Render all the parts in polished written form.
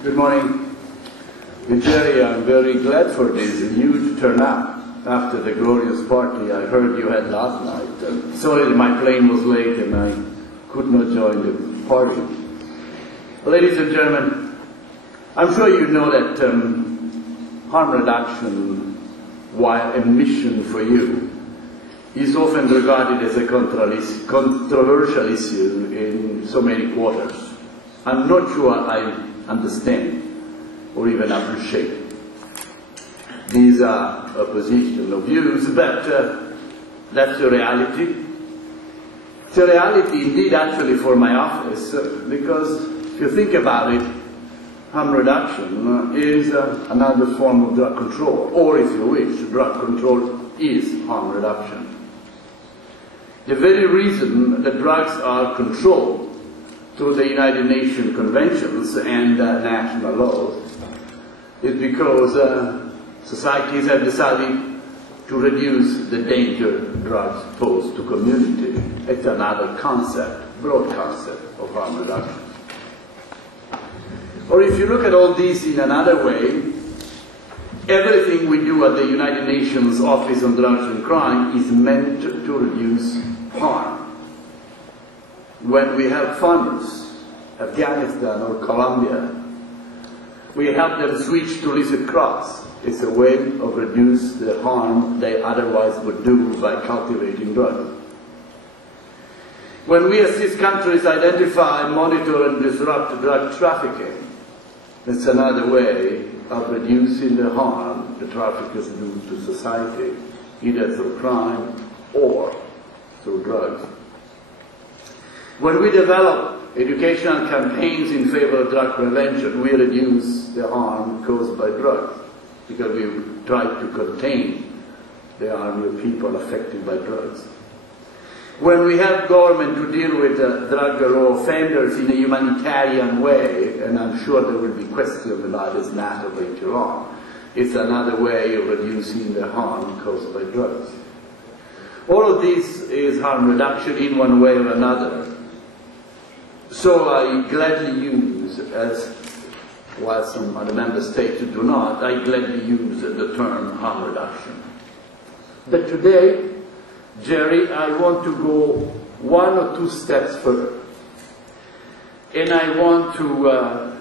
Good morning. Jerry, I'm very glad for this huge turnout after the glorious party I heard you had last night. Sorry my plane was late and I could not join the party. Ladies and gentlemen, I'm sure you know that harm reduction, while a mission for you, is often regarded as a controversial issue in so many quarters. I'm not sure I understand or even appreciate these are oppositional views, but that's the reality. It's a reality indeed actually for my office, because if you think about it, harm reduction is another form of drug control, or if you wish, drug control is harm reduction. The very reason that drugs are controlled through the United Nations conventions and national laws is because societies have decided to reduce the danger drugs pose to community. It's another concept, broad concept of harm reduction. Or if you look at all this in another way, everything we do at the United Nations Office on Drugs and Crime is meant to reduce harm. When we help farmers, Afghanistan or Colombia, we help them switch to illicit crops. It's a way of reduce the harm they otherwise would do by cultivating drugs. When we assist countries identify, monitor and disrupt drug trafficking, it's another way of reducing the harm the traffickers do to society, either through crime or through drugs. When we develop educational campaigns in favor of drug prevention, we reduce the harm caused by drugs, because we try to contain the harm of people affected by drugs. When we help government to deal with drug law offenders in a humanitarian way, and I'm sure there will be questions about this matter later on, it's another way of reducing the harm caused by drugs. All of this is harm reduction in one way or another. So I gladly use, as while some other member states do not, I gladly use the term harm reduction. But today, Jerry, I want to go one or two steps further. And I want to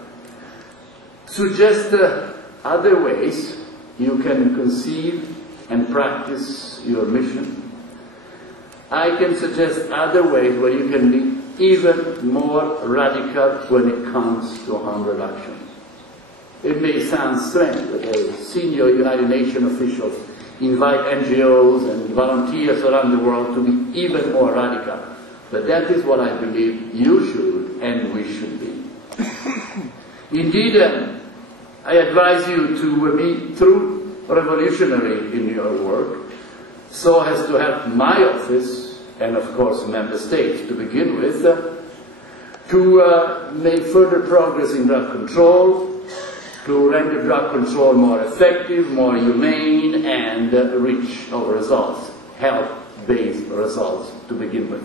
suggest other ways you can conceive and practice your mission. I can suggest other ways where you can be even more radical when it comes to harm reduction. It may sound strange that senior United Nations officials invite NGOs and volunteers around the world to be even more radical. But that is what I believe you should and we should be. Indeed, I advise you to be true revolutionary in your work, so as to help my office, and of course member states to begin with, to make further progress in drug control, to render drug control more effective, more humane, and rich of results, health-based results to begin with.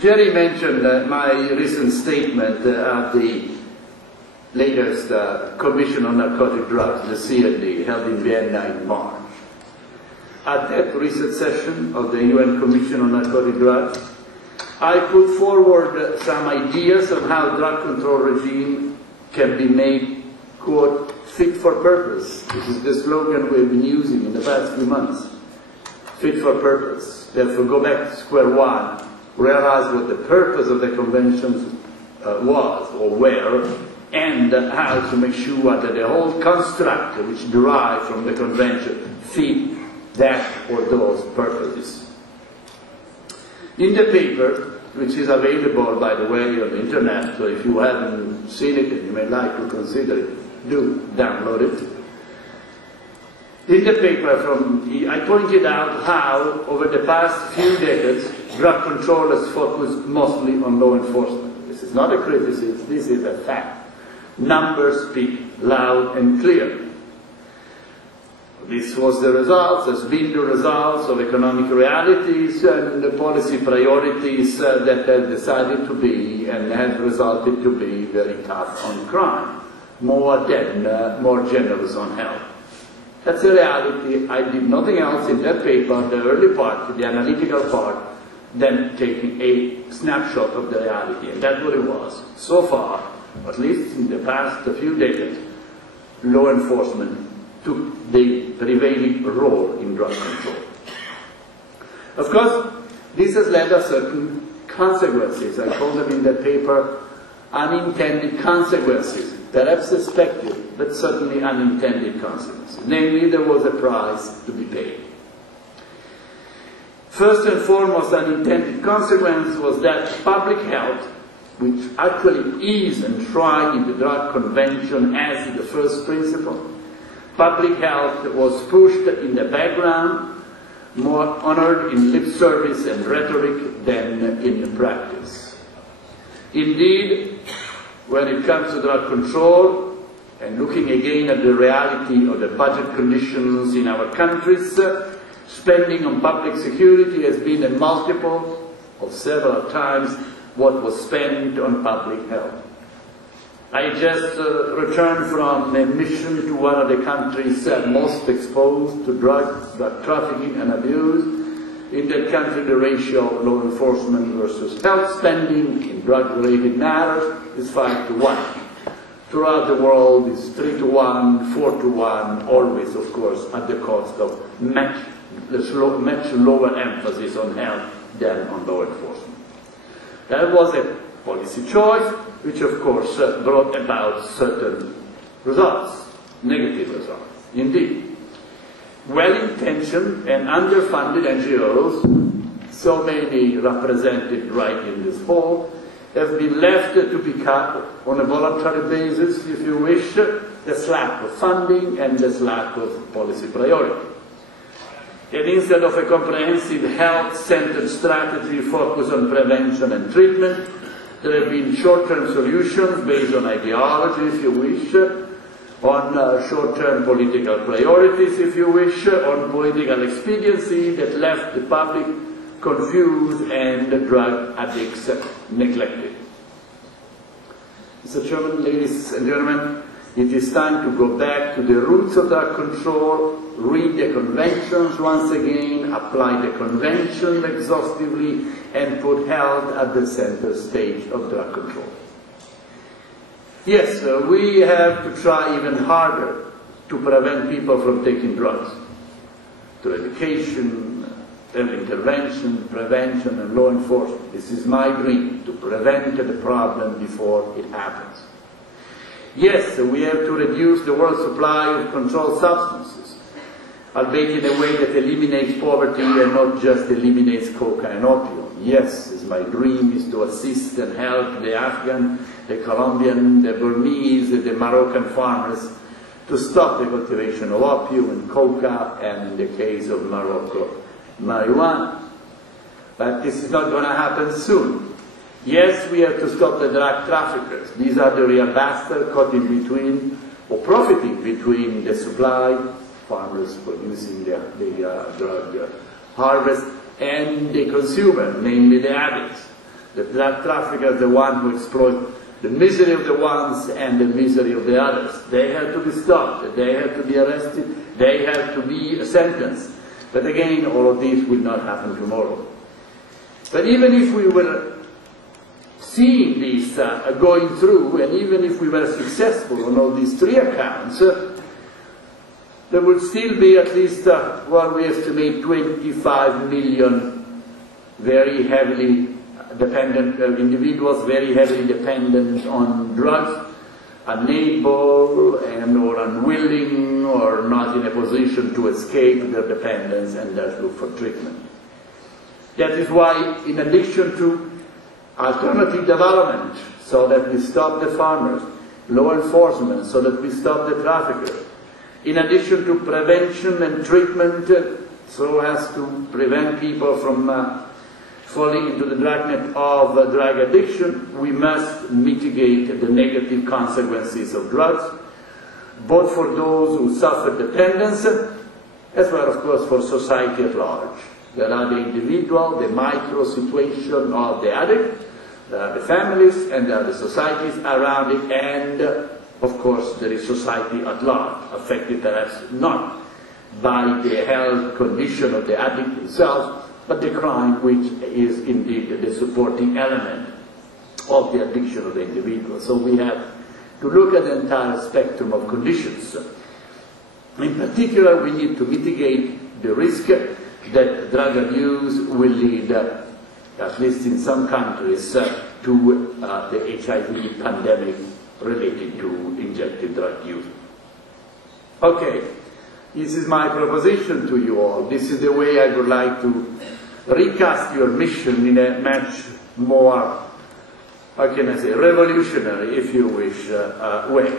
Jerry mentioned my recent statement at the latest Commission on Narcotic Drugs, the CND, held in Vienna in March. At that recent session of the UN Commission on Narcotic Drugs, I put forward some ideas on how drug control regime can be made, quote, fit for purpose. This is the slogan we've been using in the past few months. Fit for purpose. Therefore, go back to square one, realize what the purpose of the conventions was or were, and how to make sure that the whole construct which derived from the convention fit that or those purposes. In the paper, which is available, by the way, on the internet, so if you haven't seen it and you may like to consider it, do download it. In the paper, I pointed out how, over the past few decades, drug control has focused mostly on law enforcement. This is not a criticism, this is a fact. Numbers speak loud and clear. This was the result, has been the results of economic realities and the policy priorities that have decided to be and have resulted to be very tough on crime, more generous on health. That's a reality. I did nothing else in that paper, the early part, the analytical part, than taking a snapshot of the reality. And that's what it was. So far, at least in the past few decades, law enforcement took the prevailing role in drug control. Of course, this has led to certain consequences. I call them in that paper unintended consequences, perhaps expected, but certainly unintended consequences. Namely, there was a price to be paid. First and foremost, unintended consequence was that public health, which actually is enshrined in the Drug Convention as the first principle, public health was pushed in the background, more honored in lip service and rhetoric than in practice. Indeed, when it comes to drug control, and looking again at the reality of the budget conditions in our countries, spending on public security has been a multiple of several times what was spent on public health. I just returned from a mission to one of the countries most exposed to drug trafficking and abuse. In that country, the ratio of law enforcement versus health spending in drug-related matters is 5 to 1. Throughout the world, it's 3 to 1, 4 to 1, always, of course, at the cost of much lower emphasis on health than on law enforcement. That was a policy choice, which of course brought about certain results, negative results, indeed. Well-intentioned and underfunded NGOs, so many represented right in this hall, have been left to pick up on a voluntary basis, if you wish, this lack of funding and this lack of policy priority. And instead of a comprehensive health-centered strategy focused on prevention and treatment, there have been short-term solutions based on ideology, if you wish, on short-term political priorities, if you wish, on political expediency that left the public confused and the drug addicts neglected. Mr. Chairman, ladies and gentlemen, it is time to go back to the roots of drug control, read the conventions once again, apply the convention exhaustively, and put health at the center stage of drug control. Yes, we have to try even harder to prevent people from taking drugs, through education, intervention, prevention, and law enforcement. This is my dream, to prevent the problem before it happens. Yes, we have to reduce the world supply of controlled substances, albeit in a way that eliminates poverty and not just eliminates coca and opium. Yes, my dream is to assist and help the Afghan, the Colombian, the Burmese, the Moroccan farmers to stop the cultivation of opium and coca, and in the case of Morocco, marijuana. But this is not going to happen soon. Yes, we have to stop the drug traffickers. These are the real bastards caught in between, or profiting between the supply, farmers producing the drug harvest, and the consumer, namely the addicts. The drug traffickers are the ones who exploit the misery of the ones and the misery of the others. They have to be stopped, they have to be arrested, they have to be sentenced. But again, all of this will not happen tomorrow. But even if we were seeing this going through, and even if we were successful on all these three accounts, there would still be at least, we estimate 25 million very heavily dependent individuals, very heavily dependent on drugs, unable and or unwilling or not in a position to escape their dependence and thus look for treatment. That is why, in addition to alternative development, so that we stop the farmers, law enforcement, so that we stop the traffickers, in addition to prevention and treatment, so as to prevent people from falling into the dragnet of drug addiction, we must mitigate the negative consequences of drugs, both for those who suffer dependence as well, of course, for society at large. There are the individual, the micro situation of the addict, there are the families, and there are the societies around it, and, of course, there is society at large, affected perhaps not by the health condition of the addict himself, but the crime, which is indeed the supporting element of the addiction of the individual. So we have to look at the entire spectrum of conditions. In particular, we need to mitigate the risk that drug abuse will lead, at least in some countries, to the HIV pandemic related to injected drug use. Okay, this is my proposition to you all. This is the way I would like to recast your mission in a much more, how can I say, revolutionary, if you wish, way.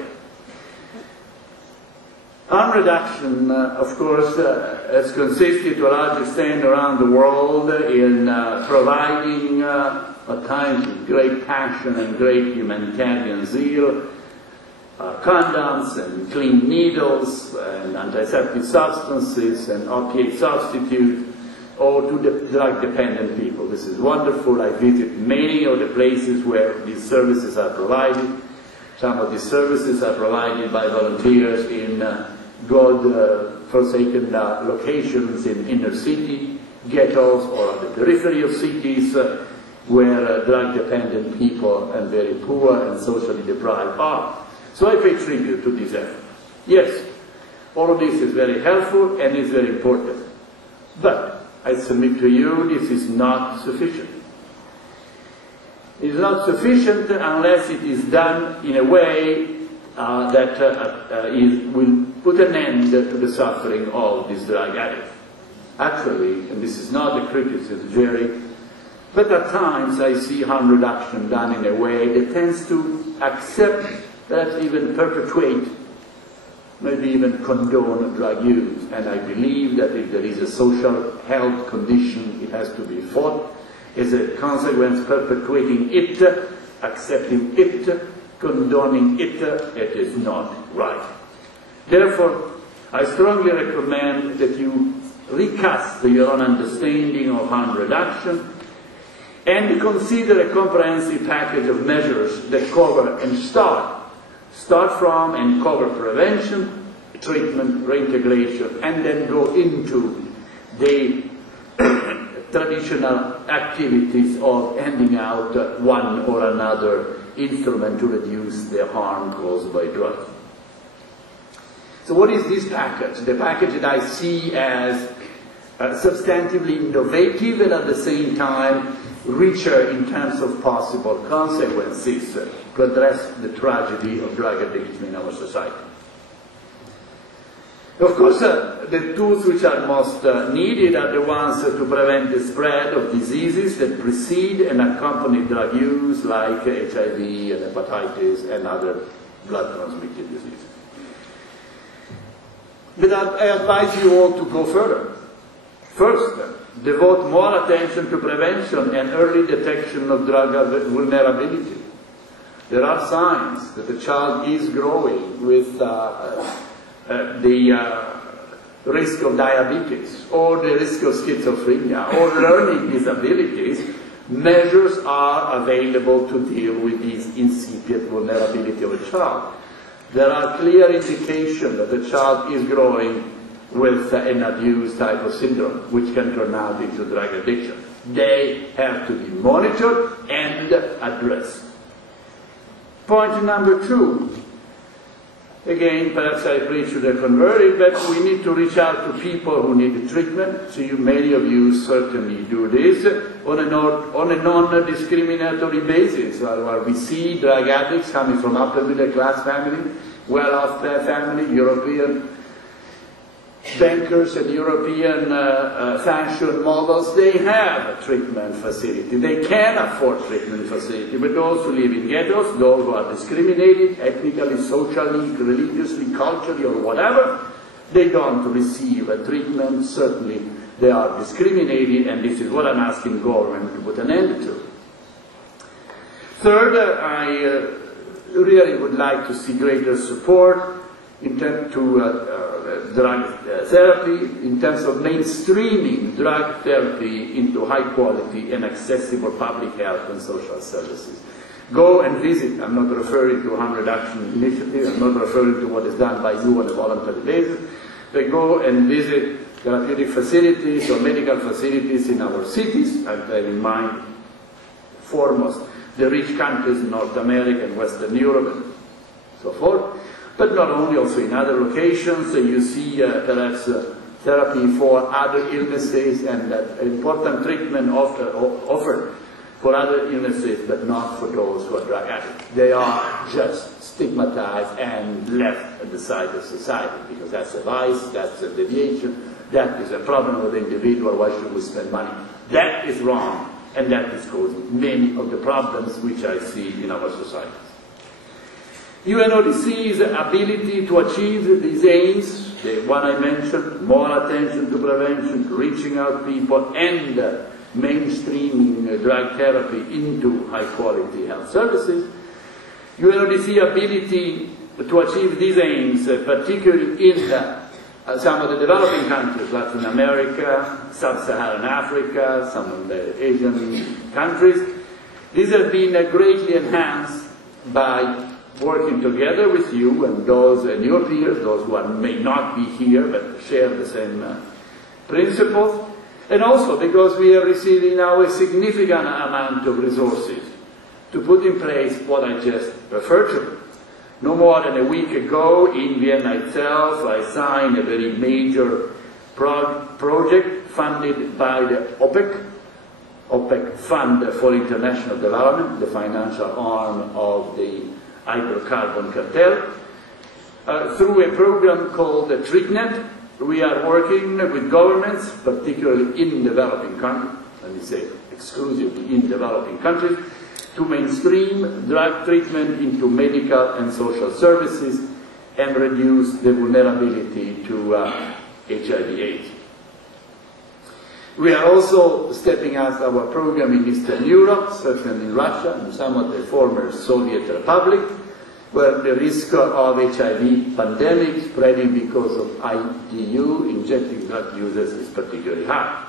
Harm reduction, of course, has consisted to a large extent around the world in providing, at times with great passion and great humanitarian zeal, condoms and clean needles and antiseptic substances and opiate substitute, or to the drug-dependent people. This is wonderful. I visit many of the places where these services are provided. Some of these services are provided by volunteers in God-forsaken locations in inner city, ghettos, or on the periphery of cities, where drug-dependent people and very poor and socially deprived are. So I pay tribute to this effort. Yes, all of this is very helpful and is very important. But I submit to you, this is not sufficient. It is not sufficient unless it is done in a way that will put an end to the suffering of this drug addict. Actually, and this is not a criticism, Jerry, but at times I see harm reduction done in a way that tends to accept, perhaps even perpetuate, maybe even condone drug use. And I believe that if there is a social health condition, it has to be fought. As a consequence, perpetuating it, accepting it, condoning it, it is not right. Therefore, I strongly recommend that you recast your own understanding of harm reduction and consider a comprehensive package of measures that cover and start from and cover prevention, treatment, reintegration, and then go into the traditional activities of handing out one or another instrument to reduce the harm caused by drugs. So what is this package? The package that I see as substantively innovative and at the same time richer in terms of possible consequences to address the tragedy of drug addiction in our society. Of course, the tools which are most needed are the ones to prevent the spread of diseases that precede and accompany drug use, like HIV and hepatitis and other blood-transmitted diseases. But I advise you all to go further. First, devote more attention to prevention and early detection of drug vulnerability. There are signs that the child is growing with the risk of diabetes, or the risk of schizophrenia, or learning disabilities. Measures are available to deal with this incipient vulnerability of a child. There are clear indications that the child is growing with an abuse type of syndrome, which can turn out into drug addiction. They have to be monitored and addressed. Point number 2. Again, perhaps I preach to the converted, but we need to reach out to people who need treatment. So many of you certainly do this on a non-discriminatory basis, where we see drug addicts coming from upper middle class family, well-off family, European bankers and European fashion models. They have a treatment facility. They can afford treatment facility, but those who live in ghettos, those who are discriminated ethnically, socially, religiously, culturally, or whatever, they don't receive a treatment. Certainly they are discriminated, and this is what I'm asking government to put an end to. Third, I really would like to see greater support in terms to drug therapy, in terms of mainstreaming drug therapy into high quality and accessible public health and social services. Go and visit, I'm not referring to harm reduction initiative, I'm not referring to what is done by you on a voluntary basis, but go and visit therapeutic facilities or medical facilities in our cities. I have in mind foremost the rich countries in North America and Western Europe and so forth, but not only, also in other locations. You see perhaps therapy for other illnesses and important treatment offered for other illnesses, but not for those who are drug addicts. They are just stigmatized and left at the side of society, because that's a vice, that's a deviation, that is a problem with the individual, why should we spend money? That is wrong, and that is causing many of the problems which I see in our societies. UNODC's ability to achieve these aims, the one I mentioned, more attention to prevention, reaching out people, and mainstreaming drug therapy into high-quality health services. UNODC ability to achieve these aims, particularly in some of the developing countries, Latin America, Sub-Saharan Africa, some of the Asian countries. These have been greatly enhanced by working together with you and those and your peers, those who may not be here but share the same principles, and also because we are receiving now a significant amount of resources to put in place what I just referred to. No more than a week ago, in Vienna itself, I signed a very major project funded by the OPEC Fund for International Development, the financial arm of the hydrocarbon cartel, through a program called TreatNet. We are working with governments, particularly in developing countries, let me say exclusively in developing countries, to mainstream drug treatment into medical and social services and reduce the vulnerability to HIV/AIDS. We are also stepping up our program in Eastern Europe, certainly in Russia and some of the former Soviet republics, where the risk of HIV pandemic spreading because of IDU, injecting drug users, is particularly high.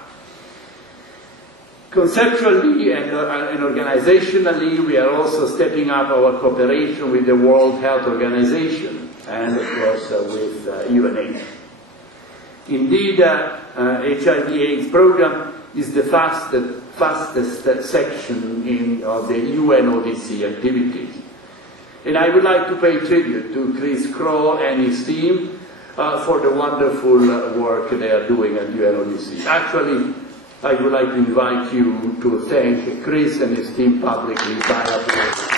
Conceptually and organizationally, we are also stepping up our cooperation with the World Health Organization and, of course, with UNAIDS. Indeed, HIV/AIDS program is the fastest section of the UNODC activities. And I would like to pay tribute to Chris Crow and his team for the wonderful work they are doing at UNODC. Actually, I would like to invite you to thank Chris and his team publicly by applause.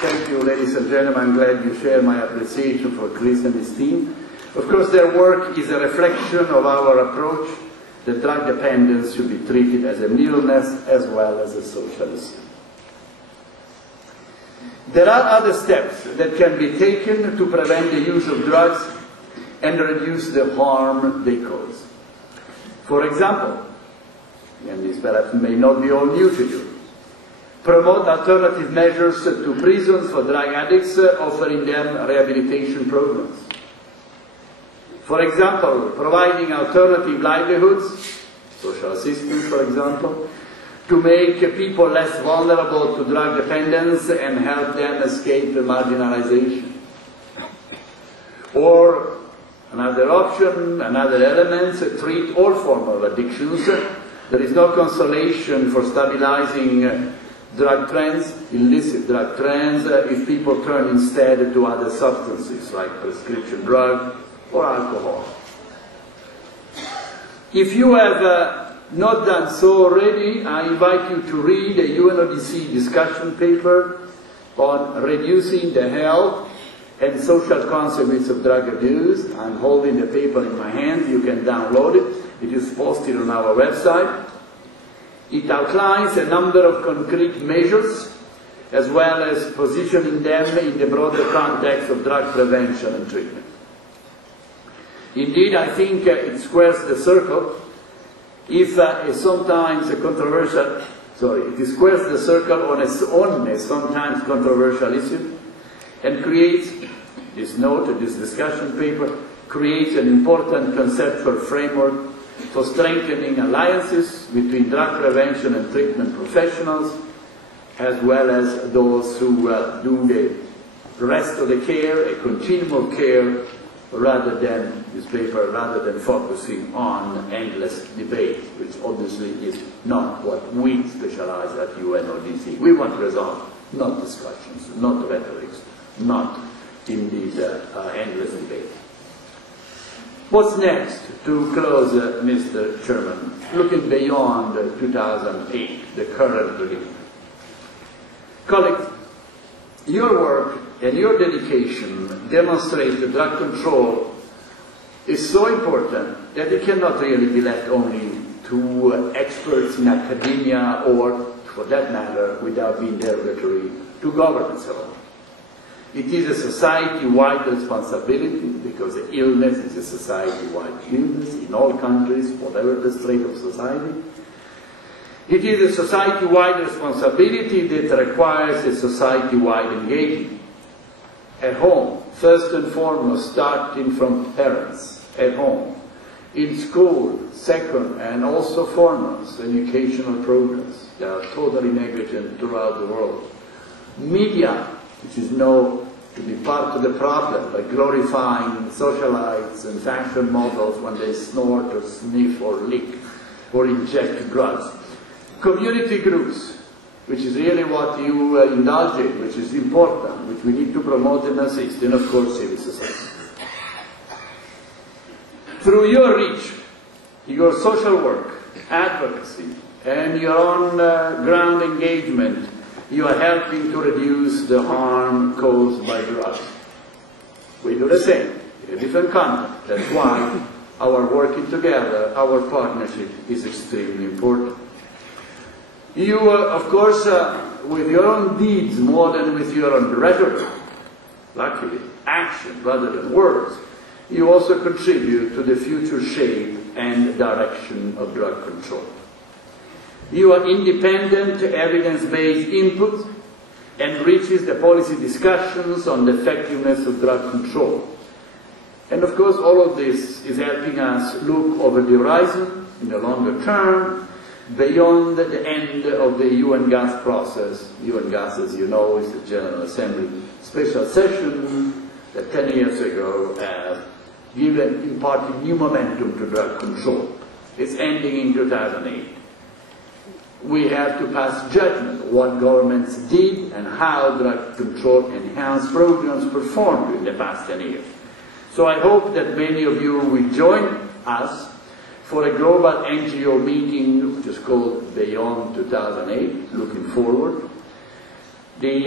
Thank you, ladies and gentlemen. I'm glad you share my appreciation for Chris and his team. Of course, their work is a reflection of our approach that drug dependence should be treated as an illness as well as a social issue. There are other steps that can be taken to prevent the use of drugs and reduce the harm they cause. For example, and this perhaps may not be all new to you, promote alternative measures to prisons for drug addicts, offering them rehabilitation programs. For example, providing alternative livelihoods, social assistance for example, to make people less vulnerable to drug dependence and help them escape marginalization. Or another option, another element, treat all forms of addictions. There is no consolation for stabilizing drug trends, illicit drug trends, if people turn instead to other substances like prescription drug or alcohol. If you have not done so already, I invite you to read a UNODC discussion paper on reducing the health and social consequences of drug abuse. I'm holding the paper in my hand. You can download it. It is posted on our website. It outlines a number of concrete measures as well as positioning them in the broader context of drug prevention and treatment. Indeed, I think it squares the circle if a sometimes a controversial It squares the circle on a sometimes controversial issue and creates, this note, this discussion paper, creates an important conceptual framework for strengthening alliances between drug prevention and treatment professionals, as well as those who do the rest of the care, a continuum of care, rather than focusing on endless debate, which obviously is not what we specialize at UN or DC. We want results, not discussions, not rhetorics, not indeed endless debate. What's next, to close, Mr. Chairman, looking beyond 2008, the current relief? Colleagues, your work and your dedication demonstrate that drug control is so important that it cannot really be left only to experts in academia or, for that matter, without being derogatory, to governments alone. It is a society-wide responsibility because the illness is a society-wide illness in all countries, whatever the state of society. It is a society-wide responsibility that requires a society-wide engagement. At home, first and foremost, starting from parents, at home. In school, second and also foremost, educational programs. They are totally negligent throughout the world. Media, which is known to be part of the problem by glorifying socialites and fashion models when they snort or sniff or lick or inject drugs. Community groups, which is really what you indulge in, which is important, which we need to promote and assist, and of course civil society. Through your reach, your social work, advocacy, and your own ground engagement, you are helping to reduce the harm caused by drugs. We do the same, in a different context. That's why our working together, our partnership is extremely important. You, of course, with your own deeds more than with your own rhetoric, luckily, action rather than words, you also contribute to the future shape and direction of drug control. You are independent, evidence-based input enriches the policy discussions on the effectiveness of drug control. And of course, all of this is helping us look over the horizon in the longer term, beyond the end of the UN gas process. UN gas, as you know, is the General Assembly special session that 10 years ago imparted new momentum to drug control. It's ending in 2008. We have to pass judgment on what governments did and how drug control enhanced programs performed during the past 10 years. So I hope that many of you will join us for a global NGO meeting, which is called Beyond 2008, looking forward. The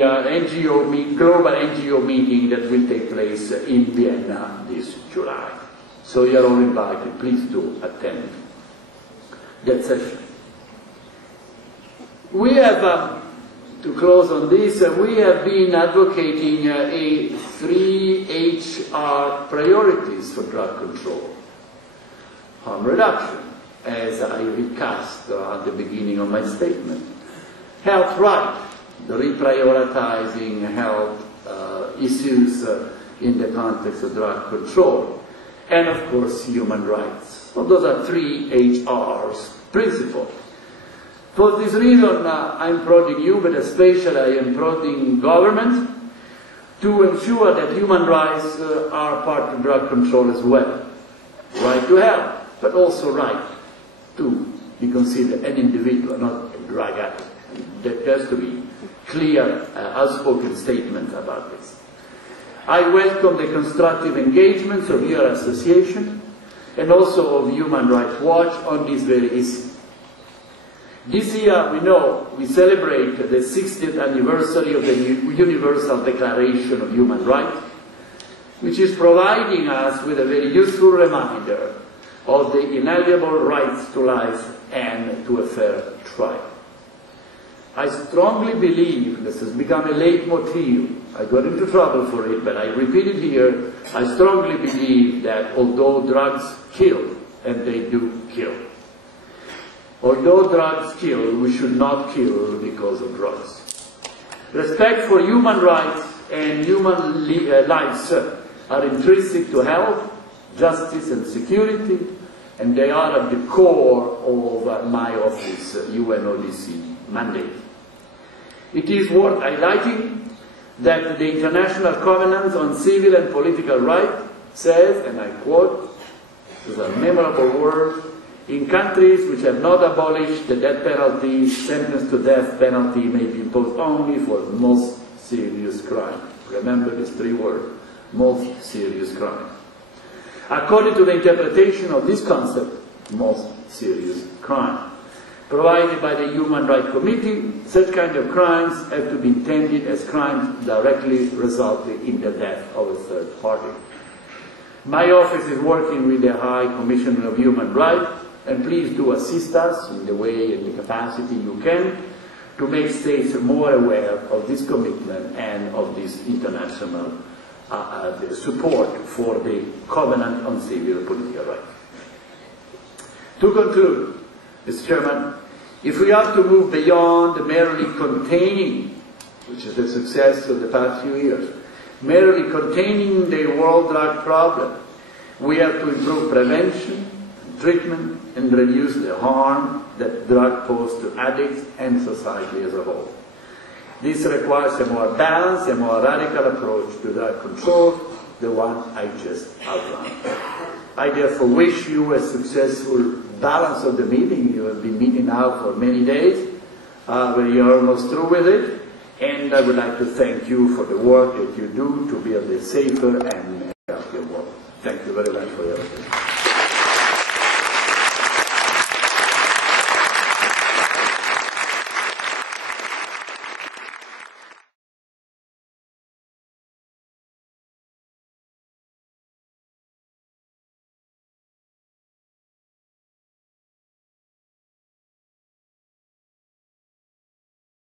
global NGO meeting that will take place in Vienna this July. So you are all invited. Please do attend that session. We have, to close on this, we have been advocating 3 HR priorities for drug control. Harm reduction, as I recast at the beginning of my statement. Health right, the reprioritizing health issues in the context of drug control. And of course, human rights. So those are 3 HRs principles. For this reason, I'm prodding you, but especially I am prodding government to ensure that human rights are part of drug control as well. Right to health, but also right to be considered an individual, not a drug addict. There has to be clear, outspoken statements about this. I welcome the constructive engagements of your association and also of Human Rights Watch on this very issue. This year, we know, we celebrate the 60th anniversary of the Universal Declaration of Human Rights, which is providing us with a very useful reminder of the inalienable rights to life and to a fair trial. I strongly believe, this has become a leitmotif, I got into trouble for it, but I repeat it here, I strongly believe that although drugs kill, and they do kill, Although drugs kill, we should not kill because of drugs. Respect for human rights and human lives are intrinsic to health, justice and security, and they are at the core of my office, UNODC mandate. It is worth highlighting that the International Covenant on Civil and Political Rights says, and I quote, this is a memorable word, in countries which have not abolished the death penalty, sentence to death penalty may be imposed only for most serious crime. Remember these three words, most serious crime. According to the interpretation of this concept, most serious crime, provided by the Human Rights Committee, such kind of crimes have to be intended as crimes directly resulting in the death of a third party. My office is working with the High Commissioner of Human Rights, and please do assist us in the way and the capacity you can to make states more aware of this commitment and of this international support for the Covenant on Civil and Political Rights. To conclude, Mr. Chairman, if we are to move beyond merely containing, which is the success of the past few years, merely containing the world drug problem, we have to improve prevention, treatment, and reduce the harm that drugs pose to addicts and society as a whole. This requires a more balanced and more radical approach to drug control, the one I just outlined. I therefore wish you a successful balance of the meeting. You have been meeting now for many days. We are almost through with it. And I would like to thank you for the work that you do to build a safer and